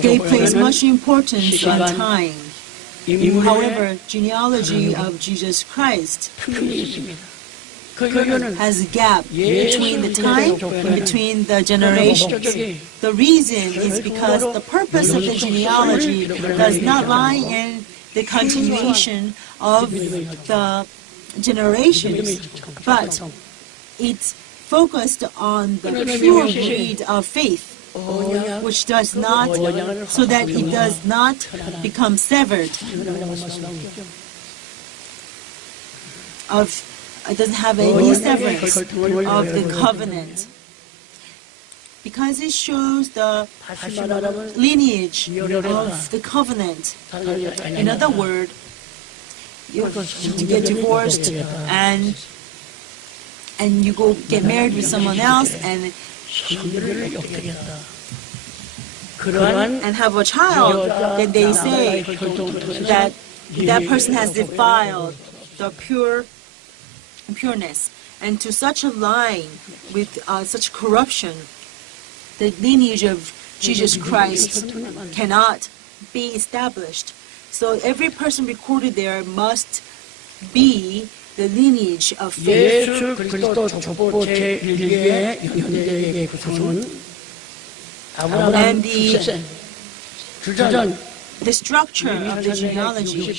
They place much importance on time. However, genealogy of Jesus Christ has a gap between the time and between the generations. The reason is because the purpose of the genealogy does not lie in the continuation of the generations, but it's focused on the pure breed of faith, which does not, so that it does not become severed. It doesn't have any severance of the covenant, because it shows the lineage of the covenant. In other words, you get divorced and you go get married with someone else and have a child, then they say that that person has defiled the pureness. And to such a line with such corruption, the lineage of Jesus Christ cannot be established. So every person recorded there must be the lineage of faith. And the structure of the genealogy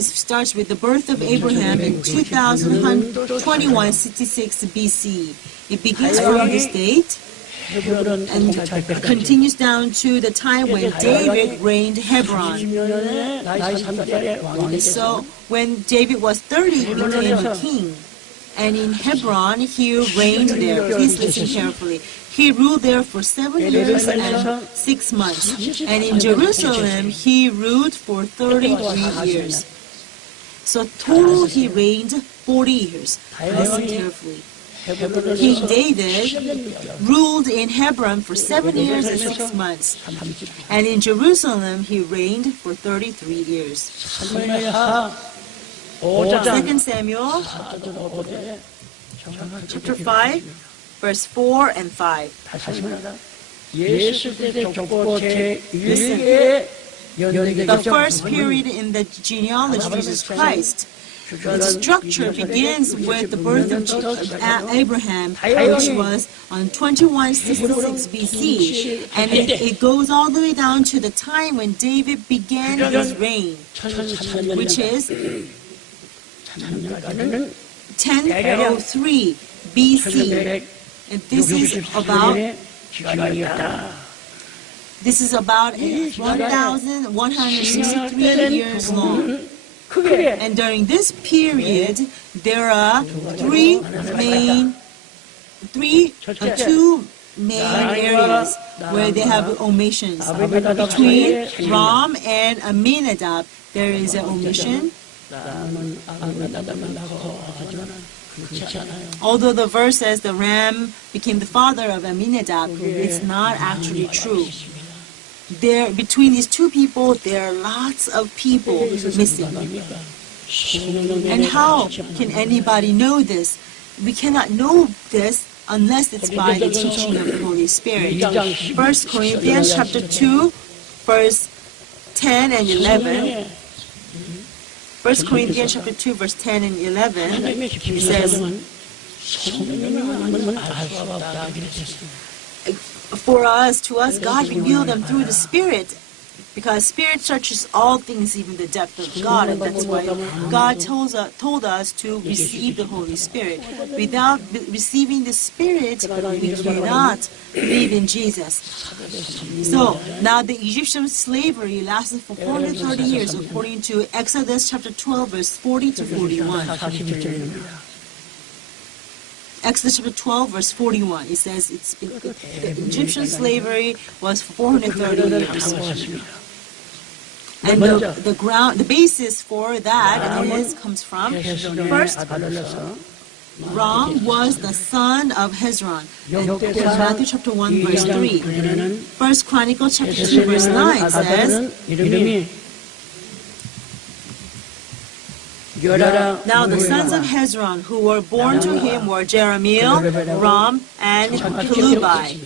starts with the birth of Abraham in 2166 BC. It begins from this date and continues down to the time when David reigned Hebron. So when David was 30, he became a king. And in Hebron, he reigned there. Please listen carefully. He ruled there for 7 years and 6 months. And in Jerusalem, he ruled for 33 years. So total, he reigned 40 years. Listen carefully. King David ruled in Hebron for 7 years and 6 months. And in Jerusalem, he reigned for 33 years. 2 Samuel chapter 5, verse 4 and 5. Listen. The first period in the genealogy of Jesus Christ, its structure begins with the birth of Abraham, which was on 2166 BC, and it goes all the way down to the time when David began his reign, which is 1003 BC. And this is about 1,163 years long. And during this period, there are two main areas where they have omissions. Between Ram and Aminadab, there is an omission. Although the verse says the ram became the father of Aminadab, it's not actually true. Between these two people, there are lots of people missing. And how can anybody know this? We cannot know this unless it's by the teaching of the Holy Spirit. 1 Corinthians chapter 2, verse 10 and 11. 1 Corinthians chapter 2, verse 10 and 11, it says, to us, God revealed them through the Spirit, because Spirit searches all things, even the depth of God, and that's why God told us to receive the Holy Spirit. Without receiving the Spirit, we cannot believe in Jesus. So, now the Egyptian slavery lasted for 430 years, according to Exodus chapter 12, verse 40 to 41. Exodus chapter 12, verse 41. It says the Egyptian slavery was for 430 years. And the basis for that comes from, first, Ram was the son of Hezron. And Matthew chapter 1, verse 3. First Chronicles chapter 2, verse 9 says, now the sons of Hezron who were born to him were Jeremiel, Ram, and Kelubai.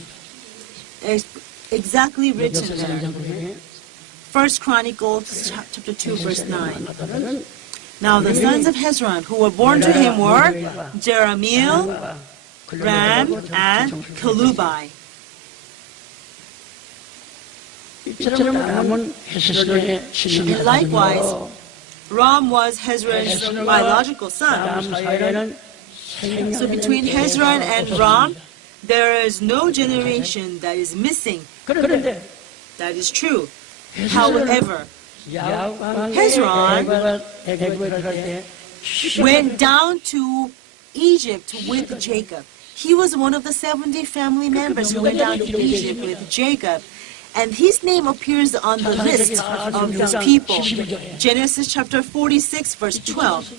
exactly written there. 1 Chronicles chapter 2, verse 9. Now the sons of Hezron who were born to him were Jerahmeel, Ram, and Kelubai. And likewise, Ram was Hezron's biological son. So between Hezron and Ram, there is no generation that is missing. That is true. However, Hezron went down to Egypt with Jacob. He was one of the 70 family members who went down to Egypt with Jacob. And his name appears on the list of these people. Genesis chapter 46, verse 12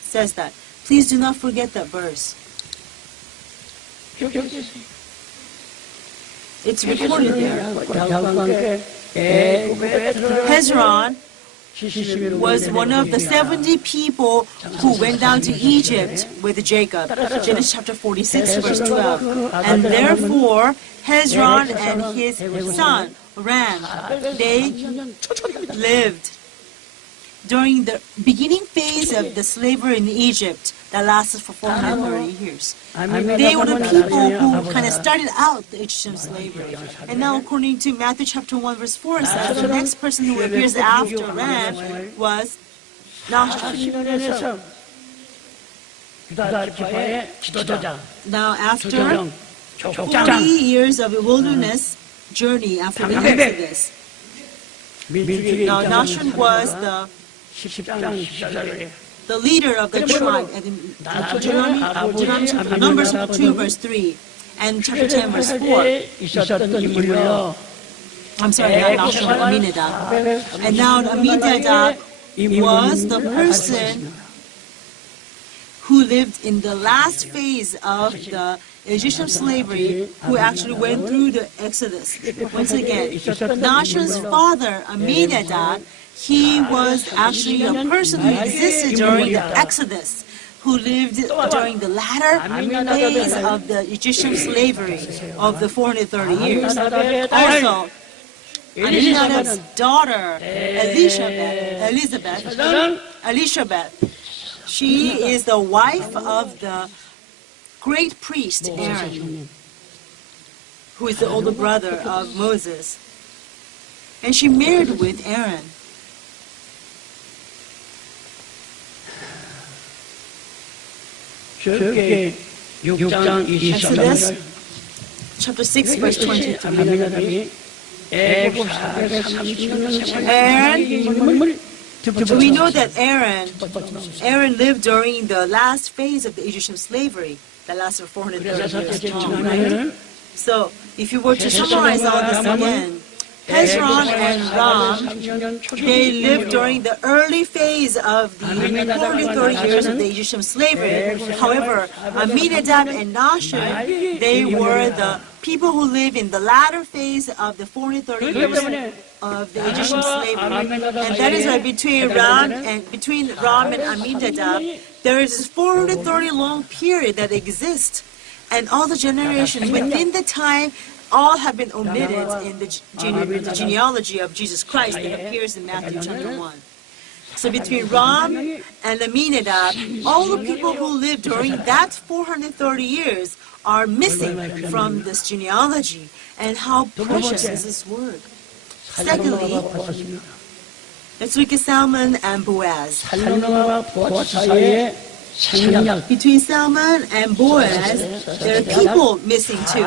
says that. Please do not forget that verse. It's recorded there. Hezron was one of the 70 people who went down to Egypt with Jacob. Genesis chapter 46, verse 12. And therefore, Hezron and his son, Ram, they lived during the beginning phase of the slavery in Egypt that lasted for 430 years. They were the people who kind of started out the Egyptian slavery. And now according to Matthew chapter 1 verse 4, it says the next person who appears after Ram was Nahshon. Now after 40 years of a wilderness journey after the Exodus, now Nahshon was the leader of the tribe. Numbers 2 verse 3 and chapter 10 verse 4. I'm sorry, not Nahshon, Aminadab. And now Aminadab was the person who lived in the last phase of the Egyptian slavery, who actually went through the Exodus. Once again, Nahshon's father, Aminadab, he was actually a person who existed during the Exodus, who lived during the latter phase of the Egyptian slavery of the 430 years. Also, Aminadab's daughter, Elizabeth, she is the wife of the great priest Aaron, who is the older brother of Moses. And she married with Aaron. Exodus chapter 6 verse 23. We know that Aaron lived during the last phase of the Egyptian slavery that lasted 430 years long, right? So if you were to summarize all this again, Hezron and Ram, they lived during the early phase of the 430 years of the Egyptian slavery. However, Aminadab and Nahshon, they were the people who lived in the latter phase of the 430 years of the Egyptian slavery. And that is why between Ram and Aminadab, there is this 430 long period that exists. And all the generations within the time, all have been omitted in the genealogy of Jesus Christ that appears in Matthew chapter 1. So between Ram and Aminadab, all the people who lived during that 430 years are missing from this genealogy. And how precious is this word? Secondly, let's look at Salmon and Boaz. Between Salmon and Boaz, there are people missing too.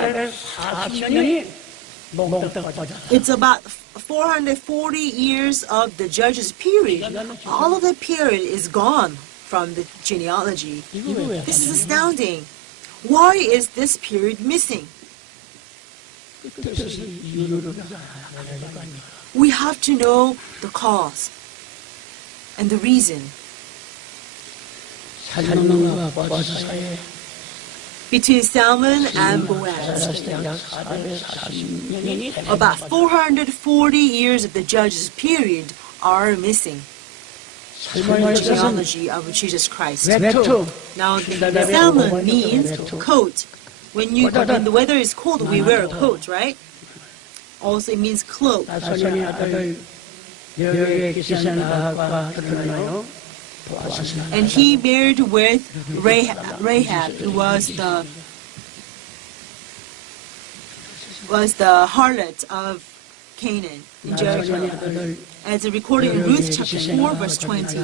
It's about 440 years of the judges' period. All of that period is gone from the genealogy. This is astounding. Why is this period missing? We have to know the cause and the reason. Between Salmon and Boaz, about 440 years of the judges' period are missing from the genealogy of Jesus Christ. Now, Salmon means coat. When the weather is cold, we wear a coat, right? Also, it means cloak. 나손이 아들 여호와의 기생 아합과 결혼하여 보았으나 And he married with Rahab, who was the harlot of Canaan in Jericho. As recorded in Ruth chapter 4, verse 20.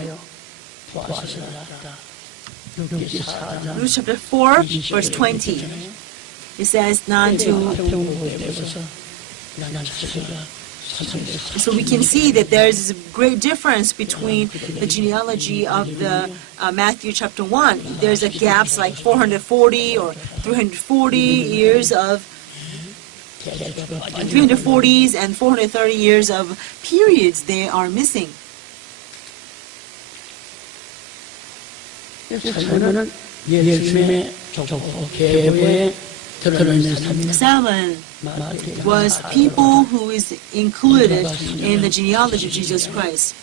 Ruth chapter 4, verse 20. It says, So we can see that there is a great difference between the genealogy of the Matthew chapter 1. There's a gaps like 440 or 340 years of 340s and 430 years of periods they are missing. Salmon was people who is included in the genealogy of Jesus Christ.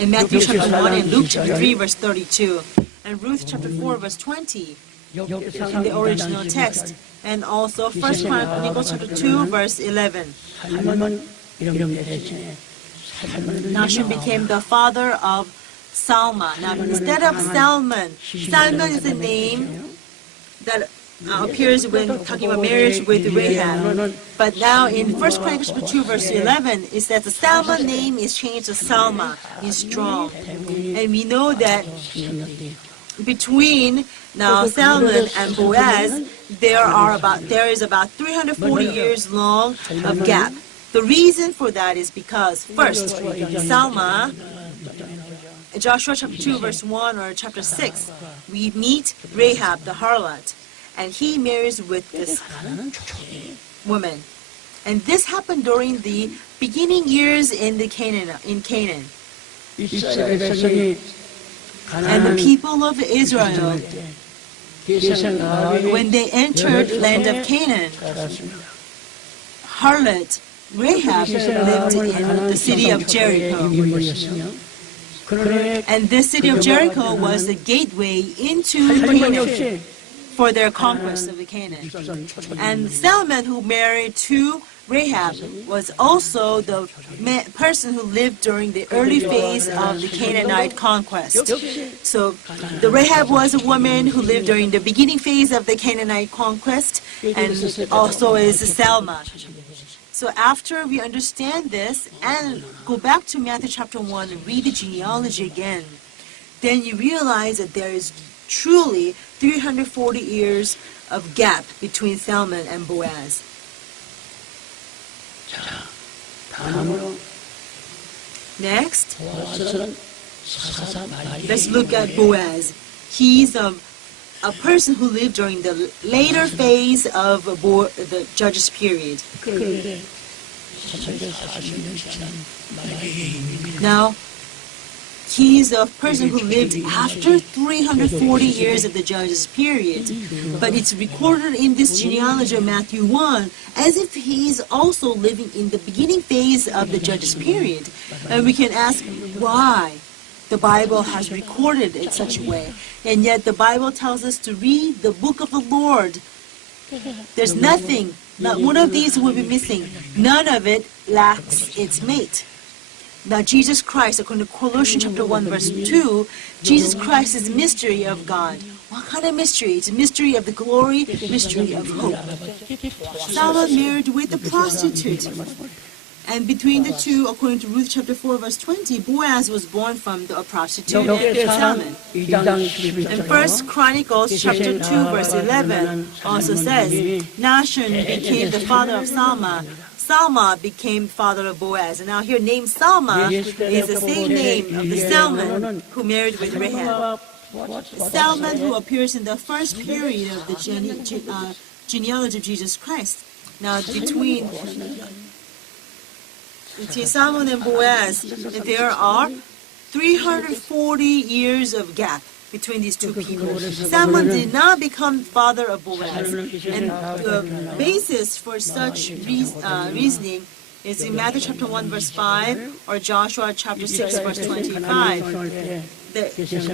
In Matthew chapter 1 and Luke chapter 3 verse 32 and Ruth chapter 4 verse 20 in the original text, and also 1 Chronicles chapter 2 verse 11. Nahshon became the father of Salma. Now instead of Salmon is a name that appears when talking about marriage with Rahab. But now in 1 Chronicles chapter 2 verse 11, it says the Salma name is changed to Salma, is strong. And we know that between now Salmon and Boaz, there is about 340 years long of gap. The reason for that is because first, Salma, Joshua chapter 2 verse 1 or chapter 6, we meet Rahab the harlot, and he marries with this woman. And this happened during the beginning years in Canaan. And the people of Israel, when they entered the land of Canaan, harlot Rahab lived in the city of Jericho. And this city of Jericho was the gateway into Canaan for their conquest of the Canaan. And Salmon, who married to Rahab, was also the person who lived during the early phase of the Canaanite conquest. So the Rahab was a woman who lived during the beginning phase of the Canaanite conquest, and also is Salma. So after we understand this and go back to Matthew chapter 1 and read the genealogy again, then you realize that there is truly 340 years of gap between Salmon and Boaz. Next, let's look at Boaz. He's a person who lived during the later phase of the Judges period. Now, he's a person who lived after 340 years of the Judges period, but it's recorded in this genealogy of Matthew 1 as if he's also living in the beginning phase of the Judges period. And we can ask why the Bible has recorded it such a way. And yet the Bible tells us to read the book of the Lord. There's nothing, not one of these will be missing. None of it lacks its mate. Now Jesus Christ, according to Colossians chapter 1 verse 2, Jesus Christ is the mystery of God. What kind of mystery? It's a mystery of the glory, mystery of hope. Salmon married with a prostitute. And between the two, according to Ruth chapter 4 verse 20, Boaz was born from a prostitute and Salmon. And 1 Chronicles chapter 2 verse 11 also says, Nahshon became the father of Salma. Salma became father of Boaz. And now here name Salma is the same name of the Salmon who married with Rahab. Salmon who appears in the first period of the genealogy of Jesus Christ. Now between Salmon and Boaz, there are 340 years of gap between these two people. Salmon did not become father of Boaz. And the basis for such reasoning is in Matthew chapter 1 verse 5 or Joshua chapter 6 verse 25.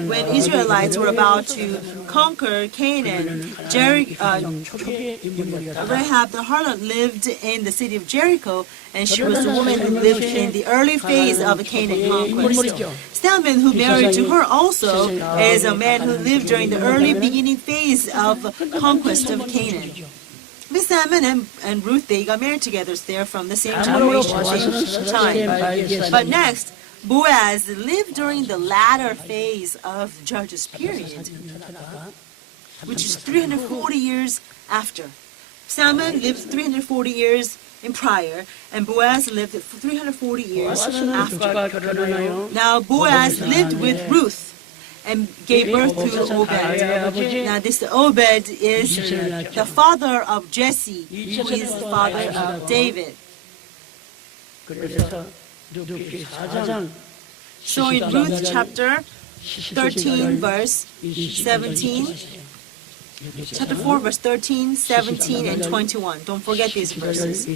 When Israelites were about to conquer Canaan, Rahab the harlot lived in the city of Jericho, and she was the woman who lived in the early phase of the Canaan conquest. Salmon, who married to her also, is a man who lived during the early beginning phase of conquest of Canaan. Miss Salmon and Ruth, they got married together. So they're from the same generation, same time. But next, Boaz lived during the latter phase of Judges period, which is 340 years after. Salmon lived 340 years in prior, and Boaz lived 340 years after. Now Boaz lived with Ruth and gave birth to Obed. Now this Obed is the father of Jesse, who is the father of David. So in Ruth chapter 13 verse 17, chapter 4 verse 13, 17 and 21. Don't forget these verses.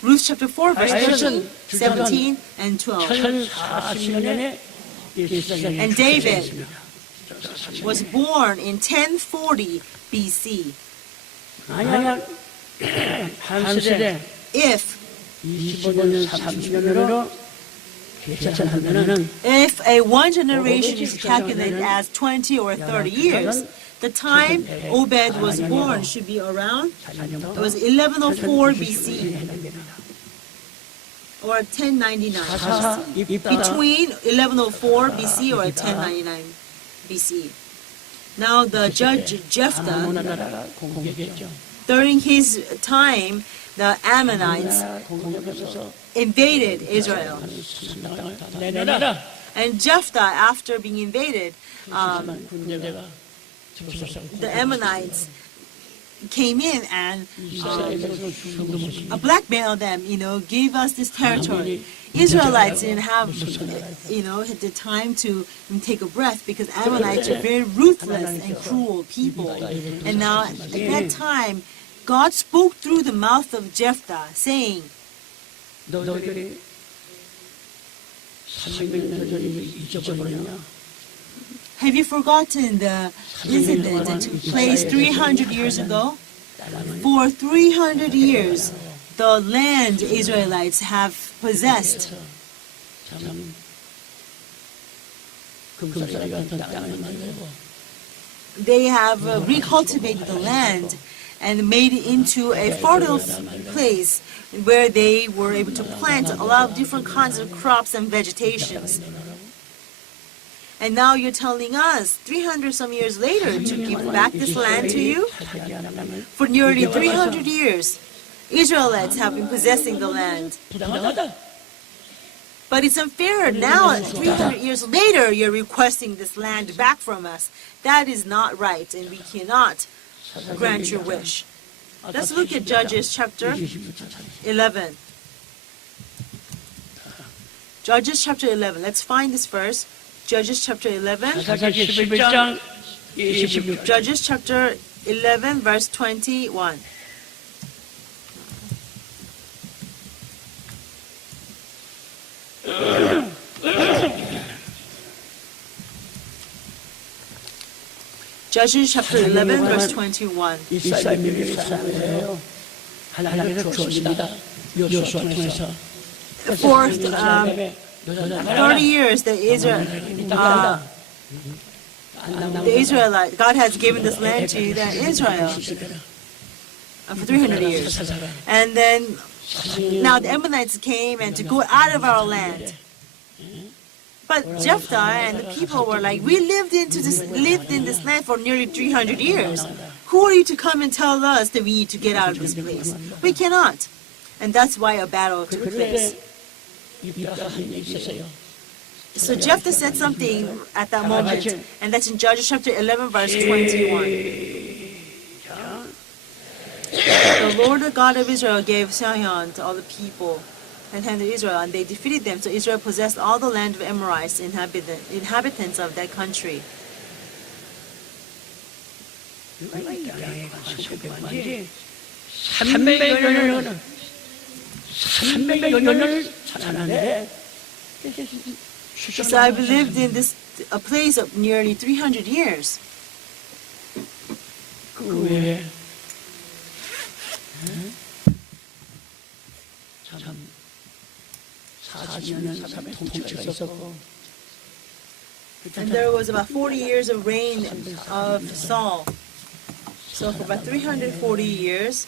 Ruth chapter 4 verse 13, 17 and 12. And David was born in 1040 BC. If a one generation is calculated as 20 or 30 years, the time Obed was born should be around, it was 1104 BC or 1099 BC. Between 1104 BC or 1099 BC. Now the judge Jephthah, during his time, the Ammonites invaded Israel. And Jephthah, after being invaded, the Ammonites came in and blackmailed them, gave us this territory. Israelites didn't have, had the time to take a breath because Ammonites are very ruthless and cruel people. And now, at that time, God spoke through the mouth of Jephthah, saying, have you forgotten the incident that took place 300 years ago? For 300 years, the land Israelites have possessed. They have recultivated the land and made it into a fertile place where they were able to plant a lot of different kinds of crops and vegetations. And now you're telling us, 300 some years later, to give back this land to you? For nearly 300 years, Israelites have been possessing the land. But it's unfair. Now, 300 years later, you're requesting this land back from us. That is not right, and we cannot grant your wish. Let's look at Judges chapter 11. Judges chapter 11. Let's find this verse. Judges chapter 11. Judges chapter 11 verse 21. Judges chapter 11 verse 21. For 30 years, the Israelite, God has given this land to Israel for 300 years. And then, now the Ammonites came and to go out of our land. But Jephthah and the people were like, we lived in this land for nearly 300 years. Who are you to come and tell us that we need to get out of this place? We cannot. And that's why a battle took place. So Jephthah said something at that moment, and that's in Judges chapter 11, verse 21. The Lord, the God of Israel, gave Sihon to all the people and handed Israel, and they defeated them. So Israel possessed all the land of Amorites, inhabitants of that country. 300여 년을 살았는데 So I've lived in a place of nearly 300 years. 그 외에 참 40년 통치가 있었고 And there was about 40 years of reign of Saul. So for about 340 years,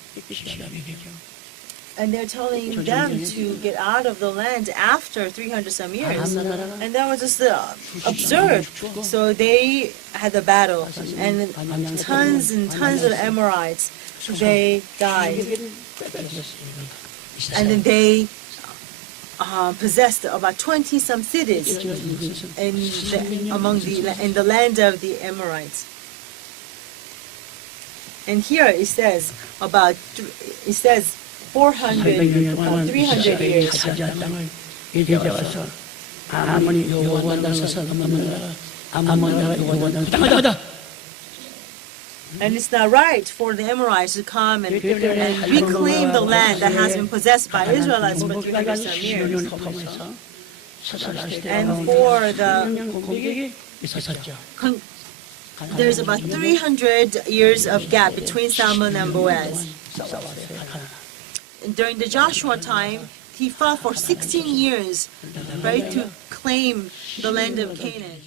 and they're telling them to get out of the land after 300 some years. And that was just absurd. So they had a battle, and tons and tons of Amorites, they died. And then they possessed about 20 some cities in the land of the Amorites. And here it says 300 years. 차지한 땅을 이제 와서 아무리 요구한다는 것은 없는 나라 아무리 요구한다는 것은 부당하다. And it's not right for the Amorites to come and reclaim the land that has been possessed by Israelites for 300 some years. And for there's about 300 years of gap between Salmon and Boaz. And during the Joshua time, he fought for 16 years, right, to claim the land of Canaan.